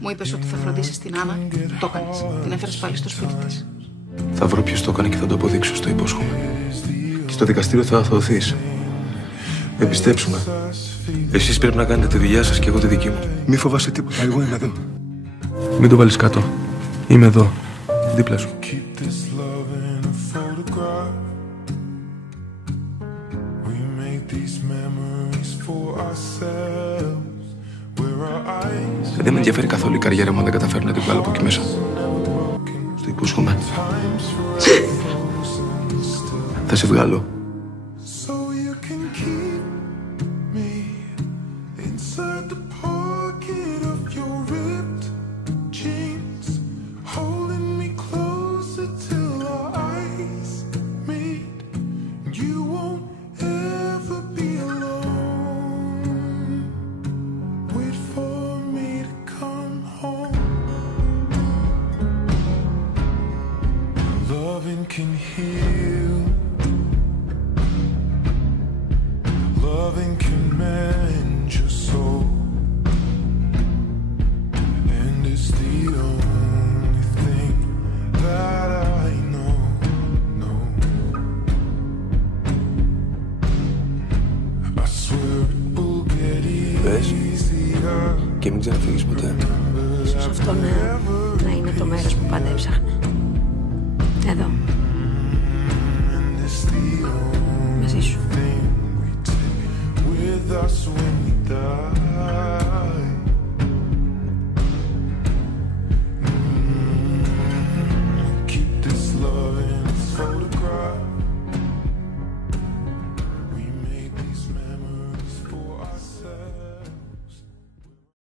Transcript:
Μου είπες ότι θα φροντίσεις την Άννα. Το έκανες. Την έφερες πάλι στο σπίτι της. Θα βρω ποιος το έκανε και θα το αποδείξω, στο υπόσχομαι. Και στο δικαστήριο θα αθωωθείς. Εμπιστέψουμε. Εσείς πρέπει να κάνετε τη δουλειά σας και εγώ τη δική μου. Μη φοβάσαι τίποτα, εγώ είμαι εδώ. Μην το βάλεις κάτω. Είμαι εδώ, δίπλα σου. Δεν με ενδιαφέρει καθόλου η καριέρα μου αν δεν καταφέρω να την βγάλω από εκεί μέσα. Στο υπόσχομαι. Θα σε βγάλω. Loving can heal. Loving can mend your soul. And it's the only thing that I know. I swear it will get easier. Και μην ξαναφύγεις ποτέ. Ίσως αυτό να είναι το μέρος που πάντα έψαχνα. Εδώ. Μαζί σου.